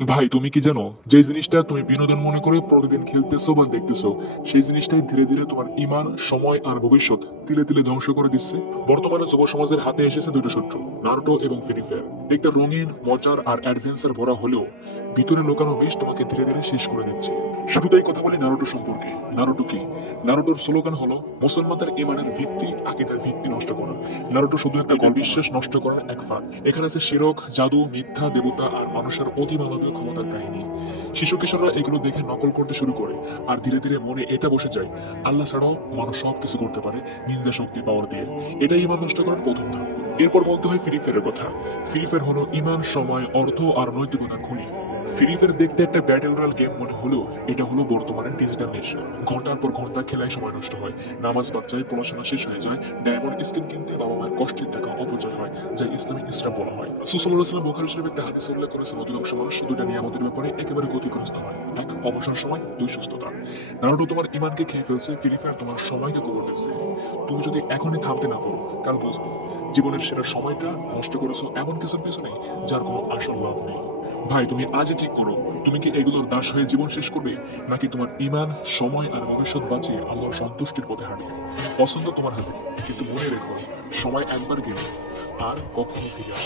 ভাই তুমি কি জানো, যে জিনিসটা তুমি বিনোদন মনে করে প্রতিদিন খেলতেছো বা দেখতেছো, সেই জিনিসটাই ধীরে ধীরে তোমার ইমান, সময় আর ভবিষ্যৎ তিলে তিলে ধ্বংস করে দিচ্ছে। বর্তমানে যুব সমাজের হাতে এসেছে দুটো শত্রু, নারুটো এবং ফ্রি ফায়ার। দেখতে রঙিন, মজার আর অ্যাডভেঞ্চার ভরা হলেও ভিতরে লুকানো বিষ তোমাকে ধীরে ধীরে শেষ করে দিচ্ছে। শুরুতেই কথা বলি নারুটো সম্পর্কে। নারুটো কি? নারুটোর স্লোগান হলো মুসলমানদের ইমানের ভিত্তি, আকীদার ভিত্তি নষ্ট করা। নারুটো শুধু একটা গল্প, বিশ্বাস নষ্ট করার এক ফাঁদ। এখানে আছে শিরক, জাদু, মিথ্যা, দেবতা আর মানুষের অতি মানবীয় ক্ষমতার কাহিনী। শিশু কিশোররা এগুলো দেখে নকল করতে শুরু করে, আর ধীরে ধীরে মনে এটা বসে যায়, আল্লাহ ছাড়াও মানুষ সবকিছু করতে পারে নিনজা শক্তি পাওয়ার দিয়ে। এটাই ইমান নষ্ট করার প্রথম ধাপ। এরপর বলতে হয় ফ্রি ফায়ারের কথা। ফ্রি ফায়ার হলো ইমান, সময়, অর্থ আর নৈতিকতার খনি। ফ্রি ফায়ার দেখতে একটা ব্যাটেল রয়্যাল গেম মনে হলেও এটা হলো বর্তমানের ডিজিটাল নেশা। ঘন্টার পর ঘন্টা খেলায় সময় নষ্ট হয়, নামাজ বাদ যায়, পড়াশোনা শেষ হয়ে যায়, ডায়মন্ড স্কিন কিনতে বাবা মায়ের কষ্টের টাকা অপচয় হয়, যা ইসলামিক ইসরাফ বলা হয়। রাসূল সাল্লাল্লাহু আলাইহি ওয়াসাল্লাম বুখারী শরীফে একটা হাদিসে উল্লেখ করেছেন, অধিকাংশ মানুষ দুইটা নিয়ামতের ব্যাপারে একেবারে ক্ষতিগ্রস্ত হয়। এক, অবসর সময়, দুই, সুস্থতা। নারুটো তোমার ইমানকে খেয়ে ফেলছে, ফ্রি ফায়ার তোমার সময়কে কবর দিচ্ছে। তুমি যদি এখনই থামতে না পারো, কাল বুঝবো জীবনের সেরা সময়টা নষ্ট করেছো এমন কিছুর পিছনে যার কোনো আসল লাভ নেই। ভাই তুমি আজই ঠিক করো, তুমি কি এগুলোর দাস হয়ে জীবন শেষ করবে, নাকি তোমার ইমান, সময় আর ভবিষ্যৎ বাঁচিয়ে আল্লাহর সন্তুষ্টির পথে হাঁটবে? পছন্দ তোমার হাতে, কিন্তু মনে রেখো, সময় একবার গেলে আর কখনো ফিরে আসে না।